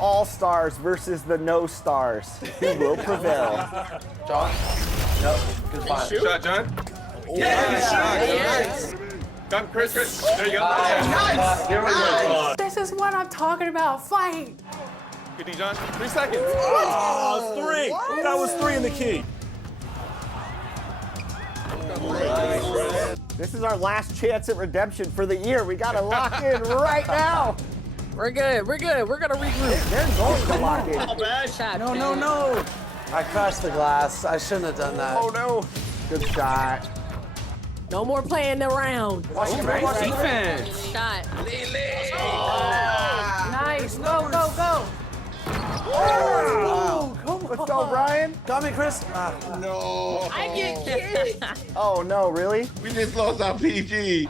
all-stars versus the no-stars. Who will prevail? John? No. Good find. Shot, John. Yes. Come, Chris. There you go. Nice. Here we go. This is what I'm talking about. Fight. Good D, John. 3 seconds. Oh, 3. That was 3 in the key. This is our last chance at redemption for the year. We got to lock in right now. We're good. We're good. We're going to regroup. They're going to lock in. No. I crashed the glass. I shouldn't have done that. Oh, no. Good shot. No more playing around. Defense. Shot. Nice. Go. Oh, come on. Let's go, Brian. Got me, Chris. No. I get kicked. Oh, no, really? We just lost our PG.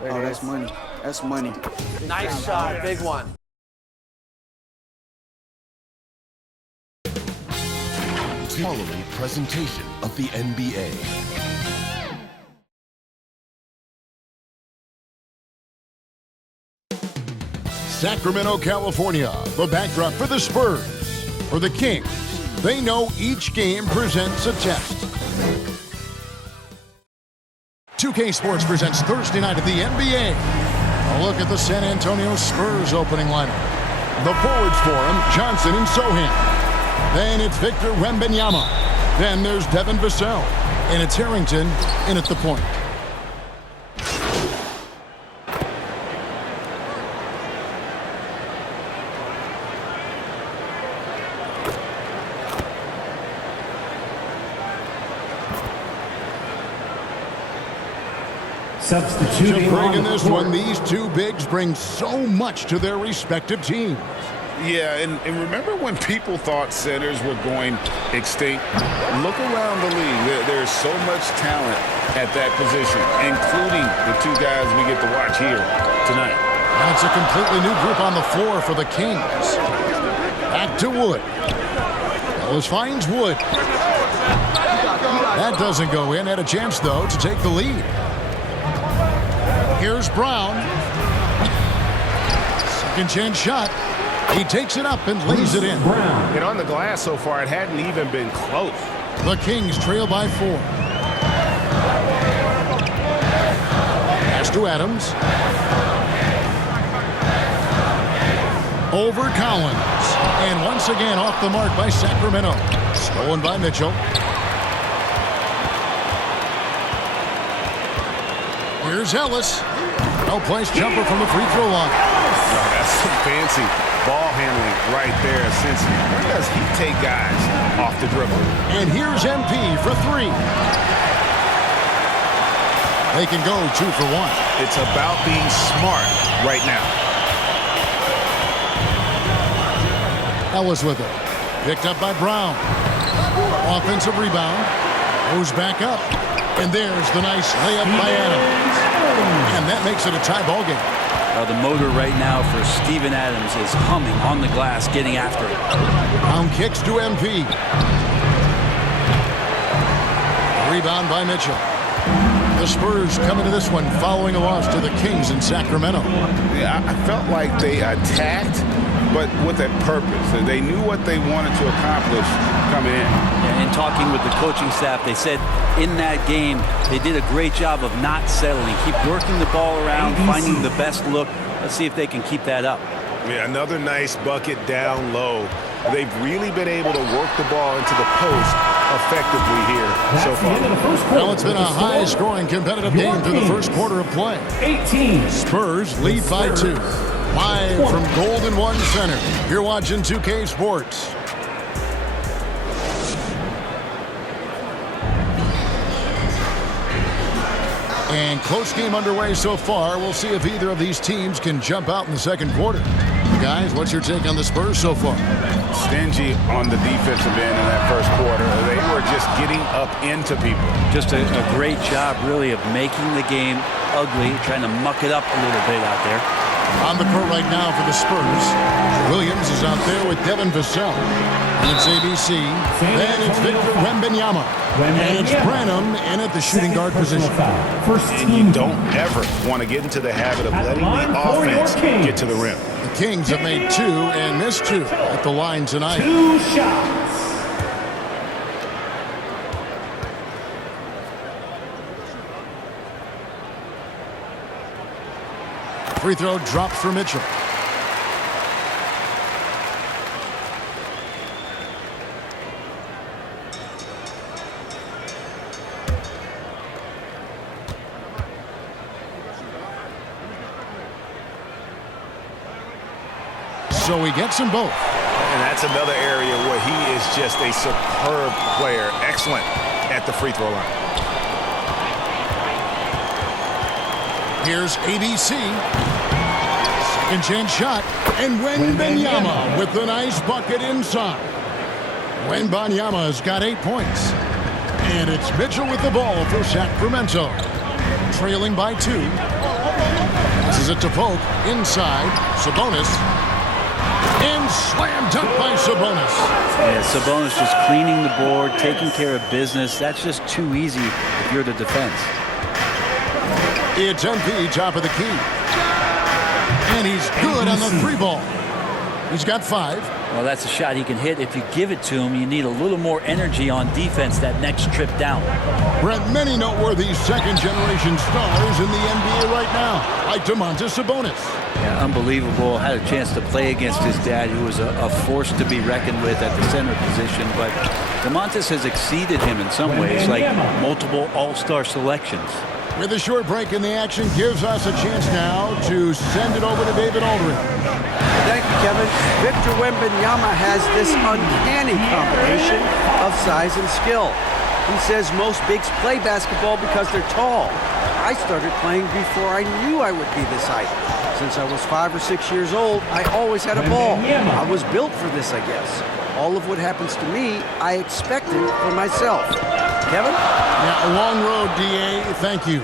There Oh, it that's is. money. That's money. Nice shot. Big one. Following presentation of the NBA. Sacramento, California, the backdrop for the Spurs. For the Kings, they know each game presents a test. 2K Sports presents Thursday night at the NBA. A look at the San Antonio Spurs opening lineup. The forwards for him, Johnson and Sohan. Then it's Victor Wembanyama. Then there's Devin Vassell. And it's Harrington in at the point. Substituting To bring on in the this court. one, these two bigs bring so much to their respective teams. Yeah, and remember when people thought centers were going extinct? Look around the league. There's so much talent at that position, including the two guys we get to watch here tonight. That's a completely new group on the floor for the Kings. Back to Wood. Ellis finds Wood. That doesn't go in. Had a chance, though, to take the lead. Here's Brown. Second chance shot. He takes it up and lays it in. And on the glass so far, it hadn't even been close. The Kings trail by 4. Pass to Adams. Over Collins. And once again off the mark by Sacramento. Stolen by Mitchell. Here's Ellis. No-place jumper from the free throw line. That's some fancy ball handling right there. Since when does he take guys off the dribble? And here's MP for 3. They can go 2 for 1. It's about being smart right now. Ellis with it. Picked up by Brown. Offensive rebound. Goes back up. And there's the nice layup by Adams. And that makes it a tie ball game. The motor right now for Steven Adams is humming on the glass, getting after it. Brown kicks to MP. Rebound by Mitchell. The Spurs come into this one following a loss to the Kings in Sacramento. Yeah, I felt like they attacked, but with a purpose. They knew what they wanted to accomplish coming in. Yeah, in talking with the coaching staff, they said in that game they did a great job of not settling. Keep working the ball around, finding the best look. Let's see if they can keep that up. Yeah, another nice bucket down low. They've really been able to work the ball into the post effectively here so far. Well, it's been a high-scoring competitive game through the first quarter of play. 18. Spurs lead by 2. Live from Golden One Center. You're watching 2K Sports. And close game underway so far. We'll see if either of these teams can jump out in the second quarter. Guys, what's your take on the Spurs so far? Stingy on the defensive end in that first quarter. They were just getting up into people. Just a great job, really, of making the game ugly, trying to muck it up a little bit out there. On the court right now for the Spurs, Williams is out there with Devin Vassell. It's ABC. Then it's Victor Wembanyama. And it's Branham in at the shooting guard position. And you don't ever want to get into the habit of letting the offense get to the rim. The Kings have made 2 and missed 2 at the line tonight. 2 shots. Free throw dropped for Mitchell. So he gets them both. And that's another area where he is just a superb player. Excellent at the free throw line. Here's ABC. Second chance shot. And Wembanyama with the nice bucket inside. Wembanyama's got 8 points. And it's Mitchell with the ball for Sacramento. Trailing by 2. This is it to Pope. Inside. Sabonis. And slam dunk by Sabonis. Yeah, Sabonis just cleaning the board, taking care of business. That's just too easy if you're the defense. It's MP, top of the key. And he's good on the 3 ball. He's got 5. Well, that's a shot he can hit. If you give it to him, you need a little more energy on defense that next trip down. Brent, many noteworthy second-generation stars in the NBA right now, like Domantas Sabonis. Yeah, unbelievable. Had a chance to play against his dad, who was a force to be reckoned with at the center position. But Domantas has exceeded him in some ways, like multiple all-star selections. With a short break in the action, gives us a chance now to send it over to David Aldridge. Thank you, Kevin. Victor Wembanyama has this uncanny combination of size and skill. He says most bigs play basketball because they're tall. I started playing before I knew I would be this height. Since I was 5 or 6 years old, I always had a ball. I was built for this, I guess. All of what happens to me, I expected for myself. Kevin? Yeah, a long road, D.A. Thank you.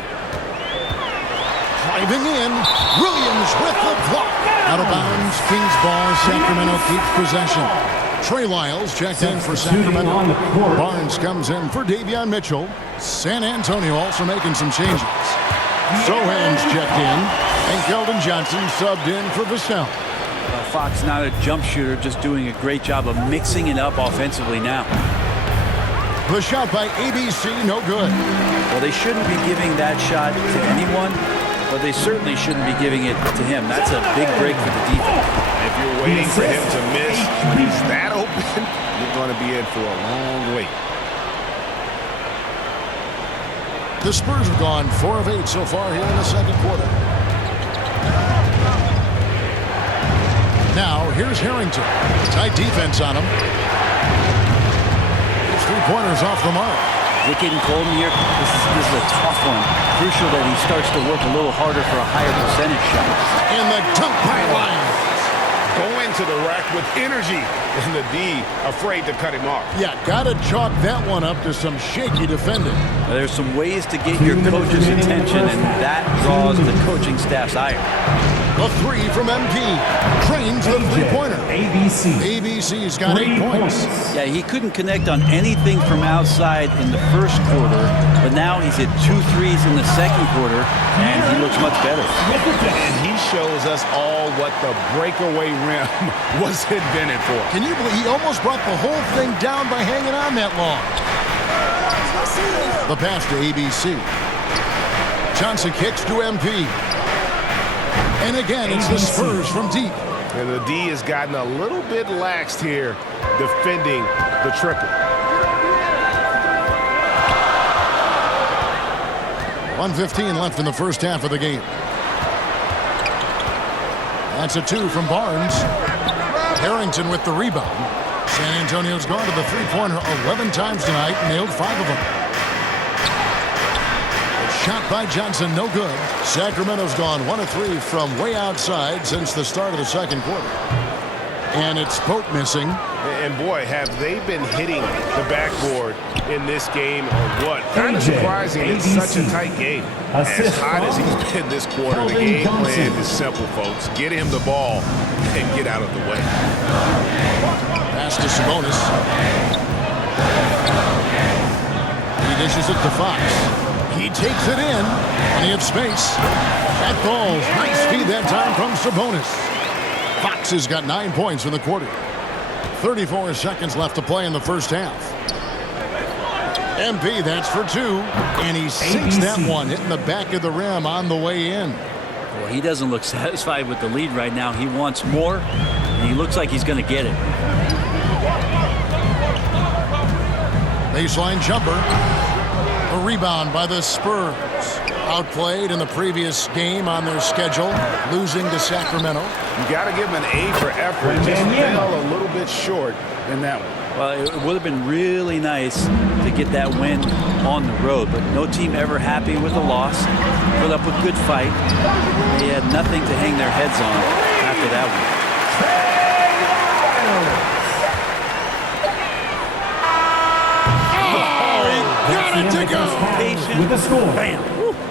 Driving in, Williams with the block. Out of bounds, Kings ball, Sacramento keeps possession. Trey Lyles checked in for Sacramento. Barnes comes in for Davion Mitchell. San Antonio also making some changes. Sohan's checked in, and Keldon Johnson subbed in for Vassell. Fox not a jump shooter, just doing a great job of mixing it up offensively now. The shot by ABC, no good. Well, they shouldn't be giving that shot to anyone, but they certainly shouldn't be giving it to him. That's a big break for the defense. If you're waiting for him to miss when he's that open, you're going to be in for a long wait. The Spurs have gone 4 of 8 so far here in the second quarter. Now, here's Harrington. Tight defense on him. His 3-pointers off the mark. Wicked and Colton here. This is a tough one. Crucial that he starts to work a little harder for a higher percentage shot. And the dunk by Lyons. Going to the rack with energy, and the D afraid to cut him off. Yeah, gotta chalk that one up to some shaky defending. There's some ways to get your coach's attention, and that draws the coaching staff's ire. A 3 from MP. Trains the 3-pointer. ABC's got 8 points. Yeah, he couldn't connect on anything from outside in the first quarter, but now he's hit 2 threes in the second quarter, and he looks much better. And he shows us all what the breakaway rim was invented for. Can you believe he almost brought the whole thing down by hanging on that long? The pass to ABC. Johnson kicks to MP. And again, it's the Spurs from deep. And the D has gotten a little bit laxed here defending the triple. 1:15 left in the first half of the game. That's a 2 from Barnes. Harrington with the rebound. San Antonio's gone to the 3-pointer 11 times tonight, nailed 5 of them. Shot by Johnson, no good. Sacramento's gone 1 of 3 from way outside since the start of the second quarter. And it's Pope missing. And boy, have they been hitting the backboard in this game or what? Kind of surprising. It's such a tight game. As hot as he's been this quarter, the game plan is simple, folks. Get him the ball and get out of the way. Pass to Sabonis. He dishes it to Fox. He takes it in. Plenty of space. That falls. Nice feed that time from Sabonis. Fox has got 9 points in the quarter. 34 seconds left to play in the first half. MP, that's for 2. And he sinks that one, hitting the back of the rim on the way in. Well, he doesn't look satisfied with the lead right now. He wants more, and he looks like he's going to get it. Baseline jumper. A rebound by the Spurs. Outplayed in the previous game on their schedule, losing to Sacramento. You got to give him an A for effort. Just fell a little bit short in that one. Well, it would have been really nice to get that win on the road, but no team ever happy with a loss. Put up a good fight. They had nothing to hang their heads on after that one. Got it to go. With the score, Bam.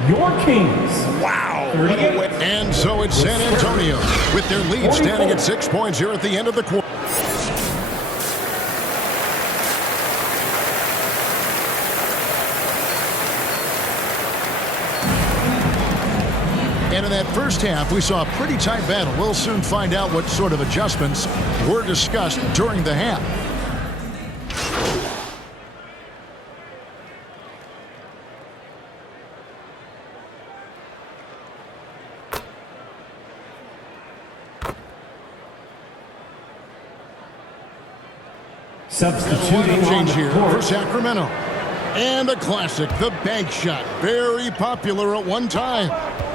your Kings. Wow. 38. And so it's San Antonio with their lead standing at 6 points here at the end of the quarter. And in that first half, we saw a pretty tight battle. We'll soon find out what sort of adjustments were discussed during the half. Substituting on Change the here for court. Sacramento. And a classic, the bank shot. Very popular at one time.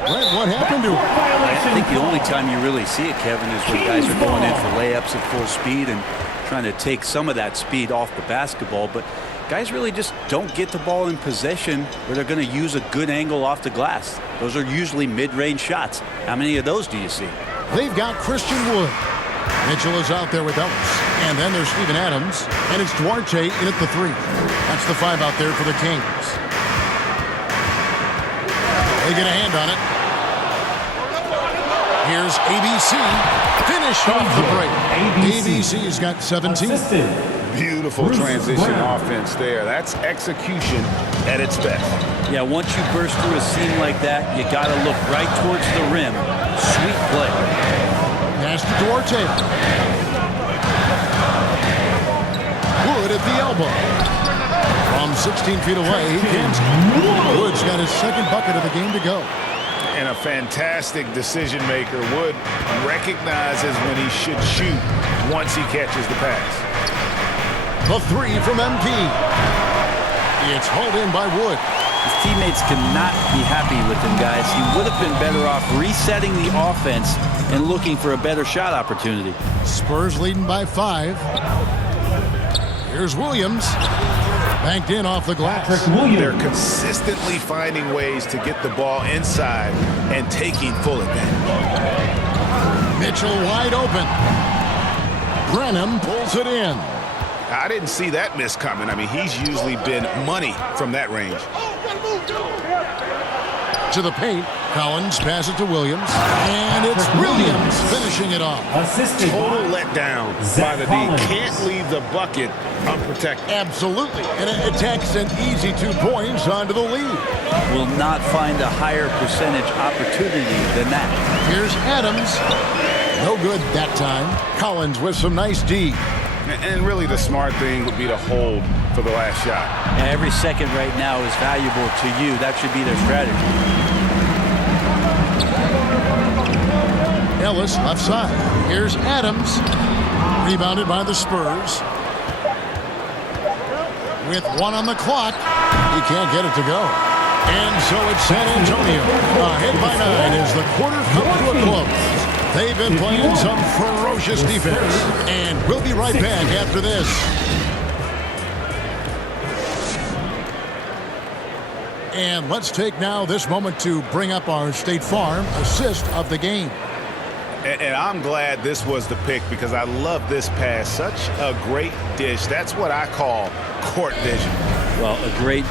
Brent, what happened to it? I think the only time you really see it, Kevin, is when guys are going in for layups at full speed and trying to take some of that speed off the basketball. But guys really just don't get the ball in possession where they're going to use a good angle off the glass. Those are usually mid-range shots. How many of those do you see? They've got Christian Wood. Mitchell is out there with Ellis. And then there's Steven Adams. And it's Duarte in at the 3. That's the 5 out there for the Kings. They get a hand on it. Here's ABC. Finished off the break. ABC's got 17. Beautiful transition offense there. That's execution at its best. Yeah, once you burst through a seam like that, you got to look right towards the rim. Sweet play. Pass to Duarte. Wood at the elbow. From 16 feet away, he can't. Wood's got his second bucket of the game to go. And a fantastic decision maker. Wood recognizes when he should shoot once he catches the pass. The 3 from MP. It's hauled in by Wood. His teammates cannot be happy with him, guys. He would have been better off resetting the offense and looking for a better shot opportunity. Spurs leading by 5. Here's Williams. Banked in off the glass. They're consistently finding ways to get the ball inside and taking full advantage. Mitchell wide open. Brenham pulls it in. I didn't see that miss coming. I mean, he's usually been money from that range. To the paint. Collins passes it to Williams. And it's Williams finishing it off. Assisted Total letdown by the D. Can't leave the bucket unprotected. Absolutely. And it takes an easy 2 points onto the lead. Will not find a higher percentage opportunity than that. Here's Adams. No good that time. Collins with some nice D. And really the smart thing would be to hold for the last shot. And every second right now is valuable to you. That should be their strategy. Ellis left side. Here's Adams. Rebounded by the Spurs. With 1 on the clock, he can't get it to go. And so it's San Antonio. Ahead by 9 as the quarter comes to a close. They've been playing some ferocious defense. And we'll be right back after this. And let's take now this moment to bring up our State Farm assist of the game. And I'm glad this was the pick because I love this pass. Such a great dish. That's what I call court vision. Well, a great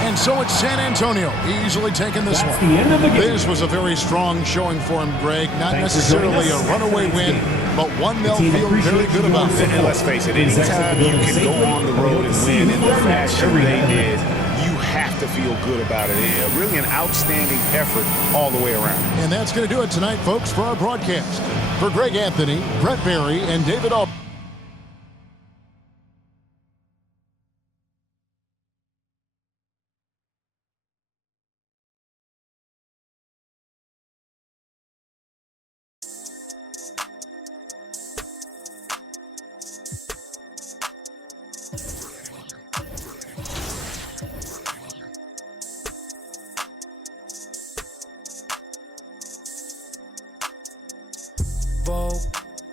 And so it's San Antonio easily taking this That's one. the end of the game. This was a very strong showing for him, Greg. Not Thanks for joining necessarily a us. runaway win, but one they'll The team feel very appreciates good you about. all. And let's face it, anytime you can go on the road and win in the fashion they did, you have to feel good about it. Really an outstanding effort all the way around. And that's going to do it tonight, folks, for our broadcast. For Greg Anthony, Brett Barry, and David Albright.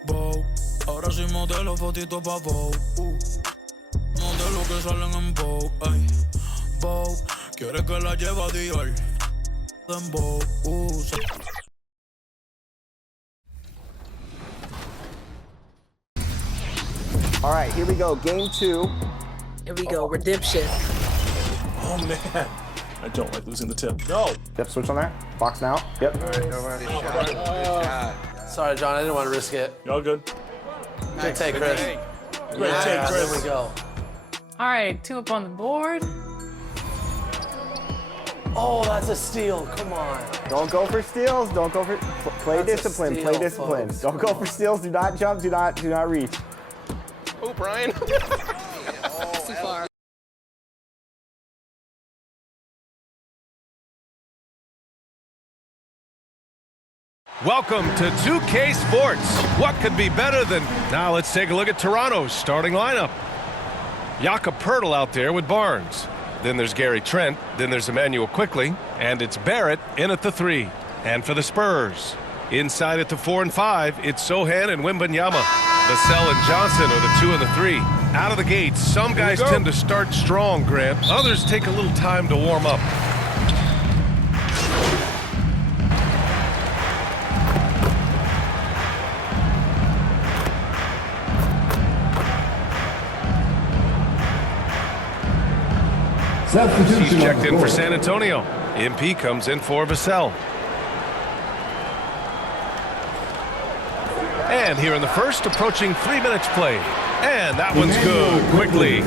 Vogue, ahora soy modelo, fotito pa' Vogue. Modelo que salen en Vogue, ay. Vogue, quiere que la lleve a Dior. En Vogue, All right, here we go. Game 2. Here we go. Redemption. Oh, man. I don't like losing the tip. No. Yep, switch on there. Box now. Yep. Sorry, John. I didn't want to risk it. Y'all good? Good take, Chris. Great take, Chris. There we go. All right, 2 up on the board. Oh, that's a steal. Come on. Don't go for steals. Don't go for play That's a discipline. steal, Play discipline. folks. Don't go for steals. Do not jump. Do not reach. Oh, Brian. Too far. Welcome to 2K Sports. What could be better than... Now let's take a look at Toronto's starting lineup. Jakob Poeltl out there with Barnes. Then there's Gary Trent. Then there's Emmanuel Quickly. And it's Barrett in at the 3. And for the Spurs, inside at the 4 and 5, it's Sohan and Wembanyama. Vassell and Johnson are the 2 and the 3. Out of the gates, some guys tend to start strong, Grant. Others take a little time to warm up. He's checked in for San Antonio. MP comes in for Vassell. And here in the first, approaching 3 minutes played. And that one's good. Quickly.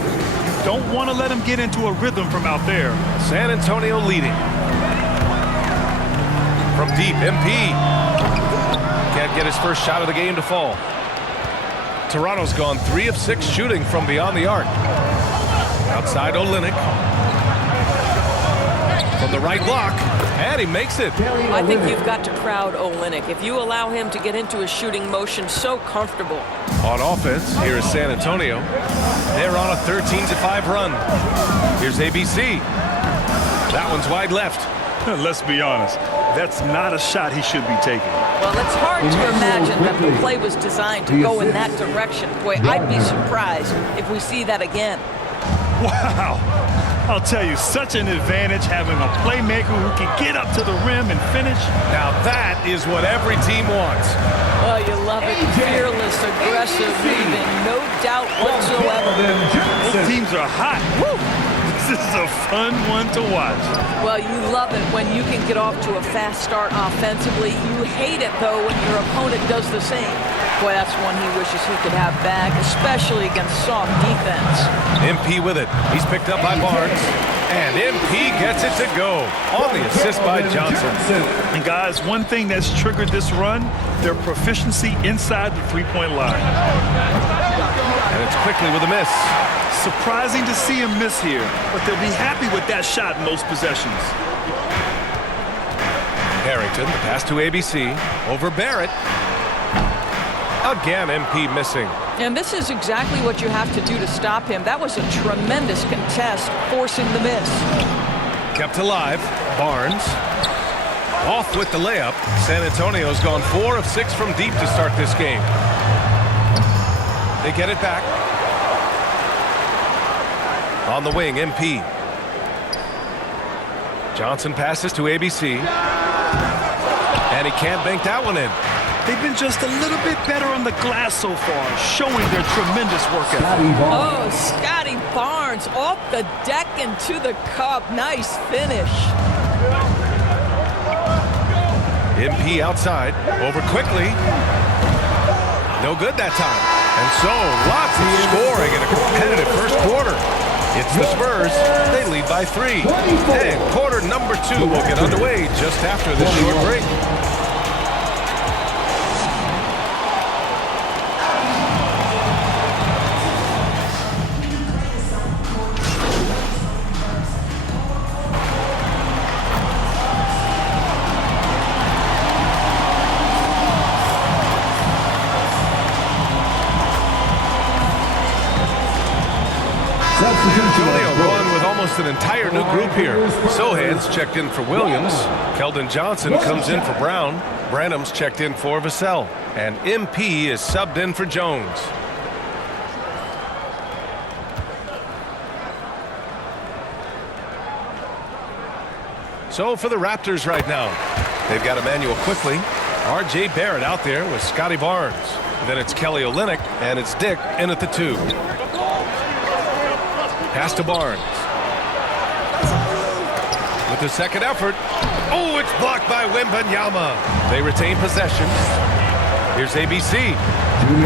Don't want to let him get into a rhythm from out there. San Antonio leading. From deep, MP. Can't get his first shot of the game to fall. Toronto's gone 3 of 6 shooting from beyond the arc. Outside Olynyk. From the right block, and he makes it. I think you've got to crowd Olynyk. If you allow him to get into a shooting motion so comfortable. On offense, here is San Antonio. They're on a 13-5 run. Here's ABC. That one's wide left. Let's be honest. That's not a shot he should be taking. Well, it's hard to imagine that the play was designed to go in that direction. Boy, I'd be surprised if we see that again. Wow. I'll tell you, such an advantage having a playmaker who can get up to the rim and finish. Now that is what every team wants. Well, you love it. Fearless, aggressive, leaving no doubt whatsoever. Both teams are hot. Woo! This is a fun one to watch. Well, you love it when you can get off to a fast start offensively. You hate it, though, when your opponent does the same. Boy, that's one he wishes he could have back, especially against soft defense. MP with it. He's picked up by Barnes. And MP gets it to go on the assist by Johnson. And guys, one thing that's triggered this run, their proficiency inside the three-point line. And it's Quickly with a miss. Surprising to see him miss here, but they'll be happy with that shot in those possessions. Harrington, the pass to ABC. Over Barrett. Again, MP missing. And this is exactly what you have to do to stop him. That was a tremendous contest, forcing the miss. Kept alive. Barnes. Off with the layup. San Antonio's gone 4 of 6 from deep to start this game. They get it back. On the wing, MP. Johnson passes to ABC. And he can't bank that one in. They've been just a little bit better on the glass so far, showing their tremendous work ethic. Oh, Scotty Barnes off the deck and to the cup. Nice finish. MP outside. Over quickly. No good that time. And so, lots of scoring in a competitive first quarter. It's the Spurs. They lead by 3. And quarter number 2 will get underway just after this short break. Antonio going with almost an entire new group here. Sohan's checked in for Williams. Keldon Johnson comes in for Brown. Branham's checked in for Vassell. And MP is subbed in for Jones. So for the Raptors right now, they've got Emmanuel Quickly. R.J. Barrett out there with Scotty Barnes. Then it's Kelly Olynyk, and it's Dick in at the 2. Pass to Barnes. With the second effort. Oh, it's blocked by Wembanyama. They retain possession. Here's ABC.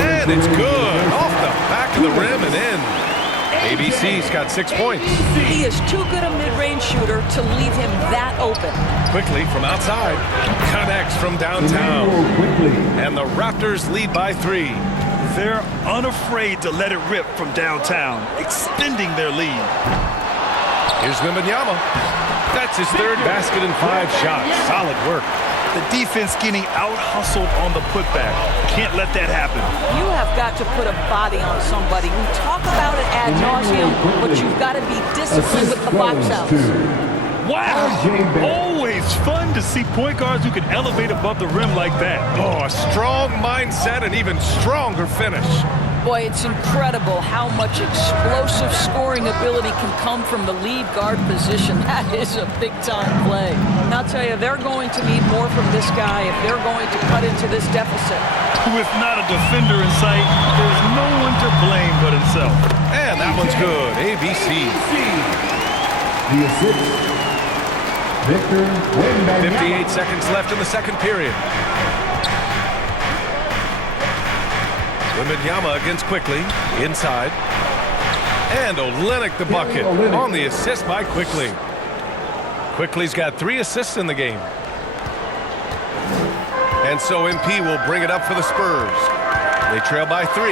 And it's good. Off the back of the rim and in. ABC's got 6 points. He is too good a mid-range shooter to leave him that open. Quickly from outside. Connects from downtown. And the Raptors lead by 3. They're unafraid to let it rip from downtown, extending their lead. Here's Wembanyama. That's his 3rd basket in 5 shots. Solid work. The defense getting out-hustled on the putback. Can't let that happen. You have got to put a body on somebody. We talk about it ad nauseum, but you've got to be disciplined with the box outs. Wow! Always fun to see point guards who can elevate above the rim like that. Oh, a strong mindset and even stronger finish. Boy, it's incredible how much explosive scoring ability can come from the lead guard position. That is a big-time play. And I'll tell you, they're going to need more from this guy if they're going to cut into this deficit. With not a defender in sight, there's no one to blame but himself. And that one's good. ABC. The assist, Victor Wembanyama. 58 seconds left in the second period. Wembanyama against Quickly, inside. And Olynyk the bucket on the assist by Quickly. Quickly's got 3 assists in the game. And so MP will bring it up for the Spurs. They trail by 3.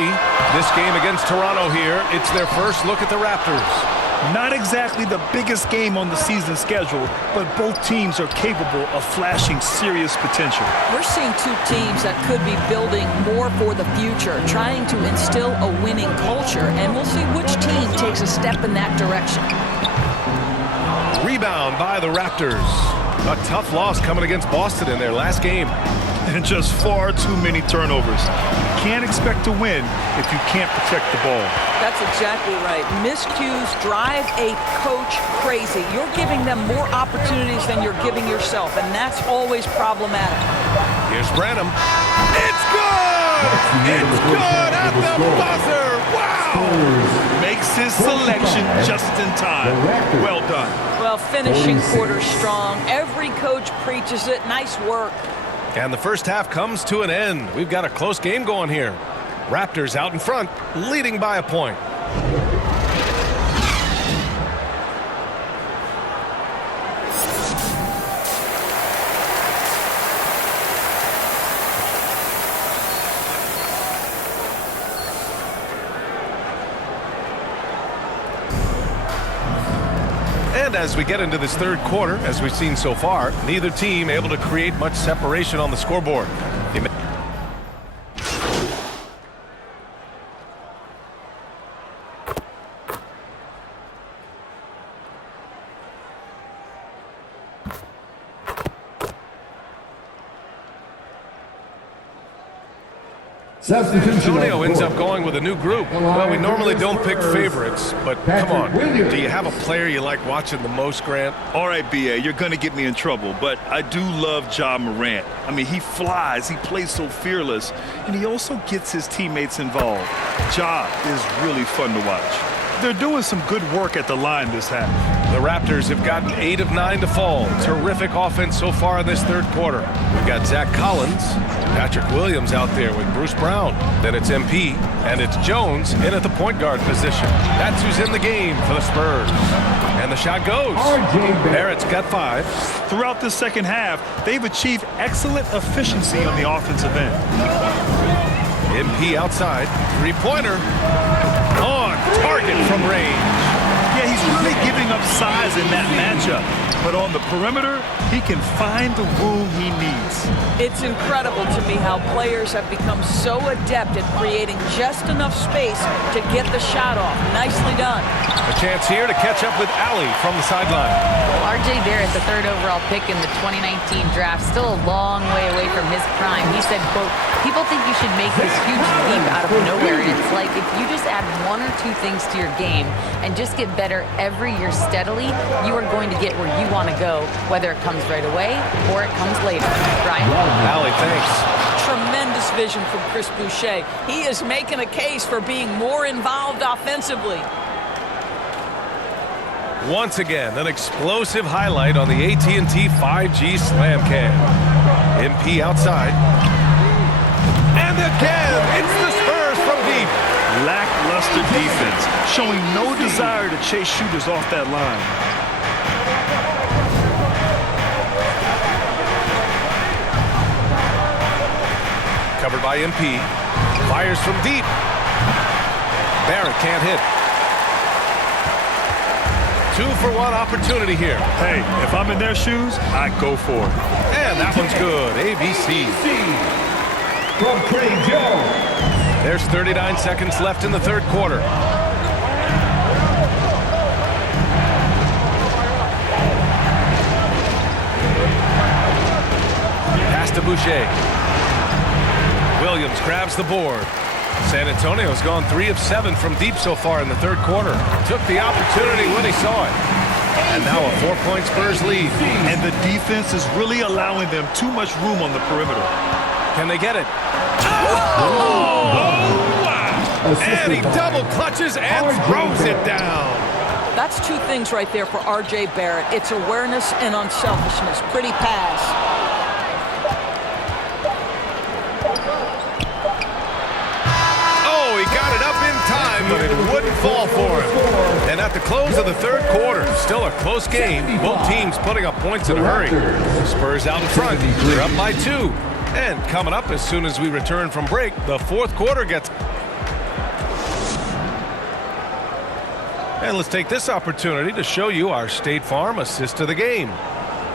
This game against Toronto here, it's their first look at the Raptors. Not exactly the biggest game on the season schedule, but both teams are capable of flashing serious potential. We're seeing 2 teams that could be building more for the future, trying to instill a winning culture, and we'll see which team takes a step in that direction. Rebound by the Raptors. A tough loss coming against Boston in their last game. And just far too many turnovers. Can't expect to win if you can't protect the ball. That's exactly right. Miscues drive a coach crazy. You're giving them more opportunities than you're giving yourself, and that's always problematic. Here's Branham. It's good! It's good at the buzzer! Wow! Makes his selection just in time. Well done. Well, finishing quarter strong. Every coach preaches it. Nice work. And the first half comes to an end. We've got a close game going here. Raptors out in front, leading by a point. And as we get into this third quarter, as we've seen so far, neither team able to create much separation on the scoreboard. Antonio ends up going with a new group. Well, we normally don't pick favorites, but come on. Do you have a player you like watching the most, Grant? All right, B.A., you're going to get me in trouble, but I do love Ja Morant. I mean, he flies, he plays so fearless, and he also gets his teammates involved. Ja is really fun to watch. They're doing some good work at the line this half. The Raptors have gotten 8 of 9 to fall. Terrific offense so far in this third quarter. We've got Zach Collins, Patrick Williams out there with Bruce Brown. Then it's MP, and it's Jones in at the point guard position. That's who's in the game for the Spurs. And the shot goes. Barrett's got 5. Throughout the second half, they've achieved excellent efficiency on the offensive end. MP outside, three-pointer. On target from range. Yeah, he's really giving up size in that matchup. But on the perimeter, he can find the room he needs. It's incredible to me how players have become so adept at creating just enough space to get the shot off. Nicely done. A chance here to catch up with Allie from the sideline. Well, R.J. Barrett, the 3rd overall pick in the 2019 draft, still a long way away from his prime. He said, quote, "People think you should make this huge leap out of nowhere, and it's like if you just add 1 or 2 things to your game and just get better every year steadily, you are going to get where you want to go, whether it comes right away or it comes later." Brian? Allie, thanks. Tremendous vision from Chris Boucher. He is making a case for being more involved offensively. Once again, an explosive highlight on the AT&T 5G Slam Cam. MP outside. And again, it's the Spurs from deep. Lackluster defense, showing no desire to chase shooters off that line. Covered by MP. Fires from deep. Barrett can't hit. 2-for-1 opportunity here. Hey, if I'm in their shoes, I go for it. And that one's good. ABC. From Trey Jones. There's 39 seconds left in the third quarter. Pass to Boucher. Williams grabs the board. San Antonio's gone 3 of 7 from deep so far in the third quarter. Took the opportunity when he saw it. And now a 4-point Spurs lead. And the defense is really allowing them too much room on the perimeter. Can they get it? Oh! Wow! And he double clutches and throws it down. That's 2 things right there for R.J. Barrett. It's awareness and unselfishness. Pretty pass. He got it up in time, but it wouldn't fall for him. And at the close of the third quarter, still a close game. Both teams putting up points in a hurry. Spurs out in front. They're up by 2. And coming up as soon as we return from break, the fourth quarter gets... And let's take this opportunity to show you our State Farm assist to the game.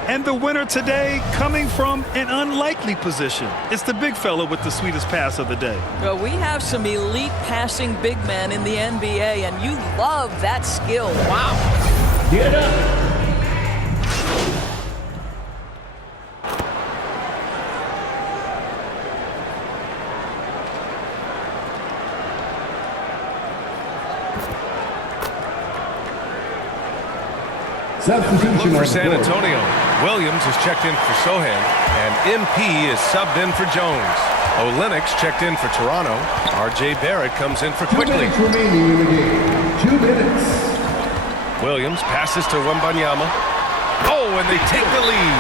And the winner today coming from an unlikely position. It's the big fella with the sweetest pass of the day. Well, we have some elite passing big men in the NBA, and you love that skill. Wow. Get up. Look for San Antonio. Williams is checked in for Sohan, and MP is subbed in for Jones. Olynyk checked in for Toronto. R.J. Barrett comes in for Quickly. 2 minutes remaining in the game. 2 minutes. Williams passes to Wembanyama. Oh, and they take the lead.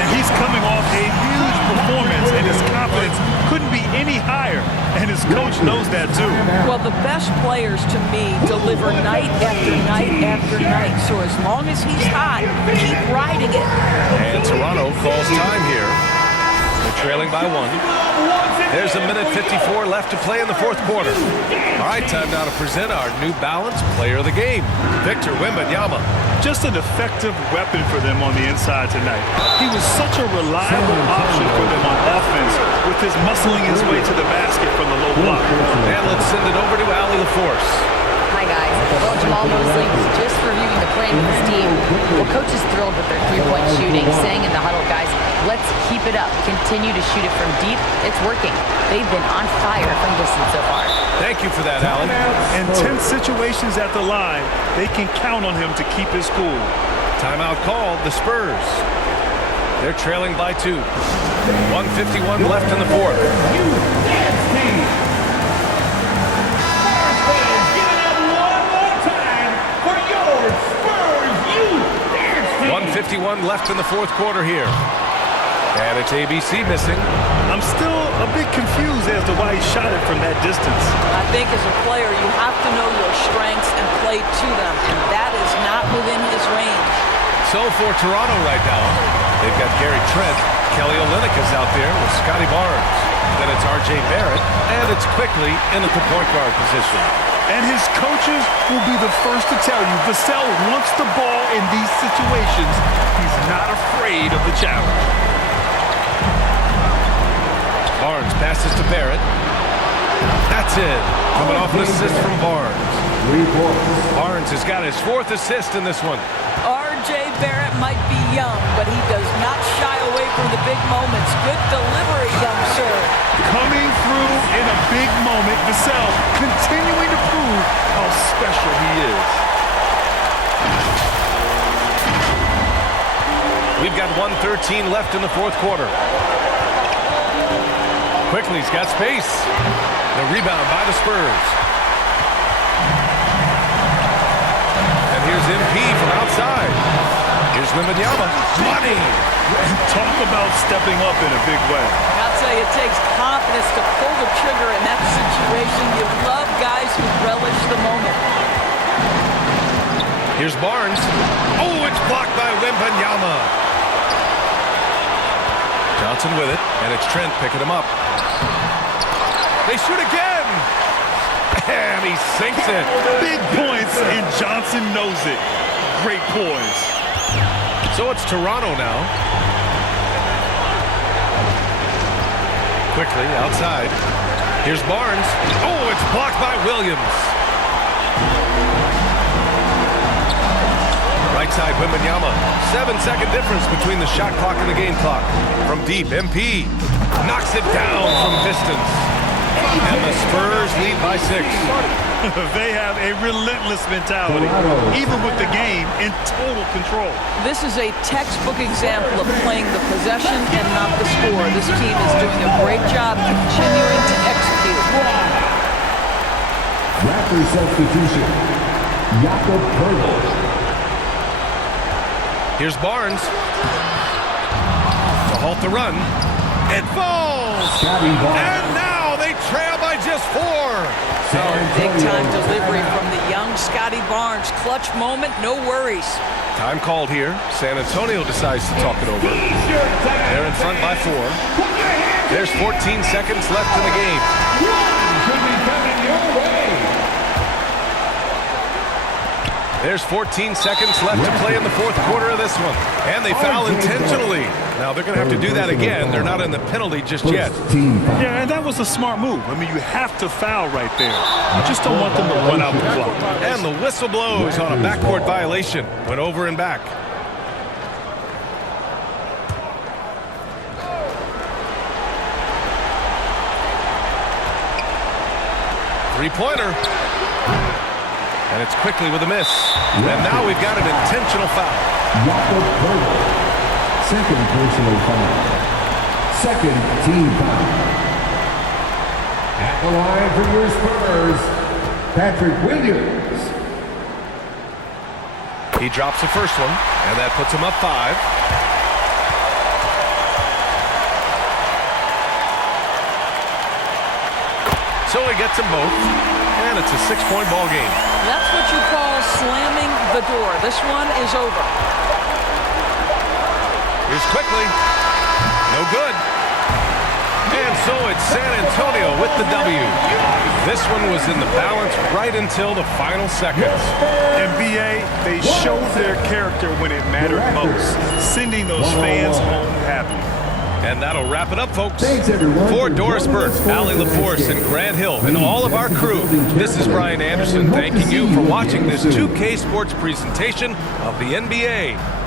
And he's coming off a huge performance, and his confidence couldn't be any higher. And his coach knows that, too. Well, the best players, to me, deliver night after night after night. So as long as he's hot, keep riding it. And Toronto calls time here. They're trailing by 1. There's a minute 54 left to play in the fourth quarter. All right, time now to present our New Balance Player of the Game, Victor Wembanyama. Just an effective weapon for them on the inside tonight. He was such a reliable option for them on offense with his muscling his way to the basket from the low block. And let's send it over to Allie LaForce. Hi, guys. Well, Jamal Mosley was just reviewing the plan with his team. Well, coach is thrilled with their three-point shooting, saying in the huddle, guys, let's keep it up. Continue to shoot it from deep. It's working. They've been on fire from distance so far. Thank you for that, Allen. In tense situations at the line, they can count on him to keep his cool. Timeout called, the Spurs. They're trailing by 2. 1:51 left in the fourth. 1:51 left in the fourth quarter here. And it's ABC missing. I'm still a bit confused as to why he shot it from that distance. I think as a player, you have to know your strengths and play to them, and that is not within his range. So for Toronto right now, they've got Gary Trent. Kelly Olynyk is out there with Scotty Barnes. Then it's R.J. Barrett, and it's quickly in at the point guard position. And his coaches will be the first to tell you, Vassell wants the ball in these situations. He's not afraid of the challenge. Barnes passes to Barrett. That's it. Coming off an assist from Barnes. Barnes has got his 4th assist in this one. R.J. Barrett might be young, but he does not shy away from the big moments. Good delivery, young sir. Coming through in a big moment, Vassell continuing to prove how special he is. We've got 1:13 left in the fourth quarter. Quickly's got space. The rebound by the Spurs. And here's MP from outside. Here's Wembanyama. Money! Talk about stepping up in a big way. I'll tell you, it takes confidence to pull the trigger in that situation. You love guys who relish the moment. Here's Barnes. Oh, it's blocked by Wembanyama. Johnson with it, and it's Trent picking him up. They shoot again! And he sinks it. Big points, and Johnson knows it. Great poise. So it's Toronto now. Quickly outside. Here's Barnes. Oh, it's blocked by Williams. Right side, Wembanyama. 7-second difference between the shot clock and the game clock. From deep, MP knocks it down from distance. And the Spurs lead by 6. They have a relentless mentality, even with the game in total control. This is a textbook example of playing the possession and not the score. This team is doing a great job continuing to execute. Raptor substitution. Jakob Poeltl. Here's Barnes. To halt the run. It falls! And now they trail by just 4. Big-time delivery from the young Scotty Barnes. Clutch moment, no worries. Time called here. San Antonio decides to talk it over. They're in front by 4. There's 14 seconds left in the game. There's 14 seconds left to play in the fourth quarter of this one. And they foul intentionally. Now they're going to have to do that again. They're not in the penalty just yet. Yeah, and that was a smart move. I mean, you have to foul right there. You just don't want them to run out the clock. And the whistle blows on a backcourt violation. Went over and back. Three-pointer. And it's quickly with a miss. And now we've got an intentional foul. Jakob Poeltl. Second personal foul. Second team foul. At the line for your Spurs, Patrick Williams. He drops the first one, and that puts him up 5. So he gets them both, and it's a 6-point ball game. That's what you call slamming the door. This one is over. Here's quickly. No good. And so it's San Antonio with the W. This one was in the balance right until the final seconds. NBA, they showed their character when it mattered most, sending those fans home happy. And that'll wrap it up, folks. Thanks, everyone, For for Doris joining Burke, us for Allie this LaForce, game. and Grant Hill, and all of our crew, this is Brian Anderson thanking you for watching this 2K Sports presentation of the NBA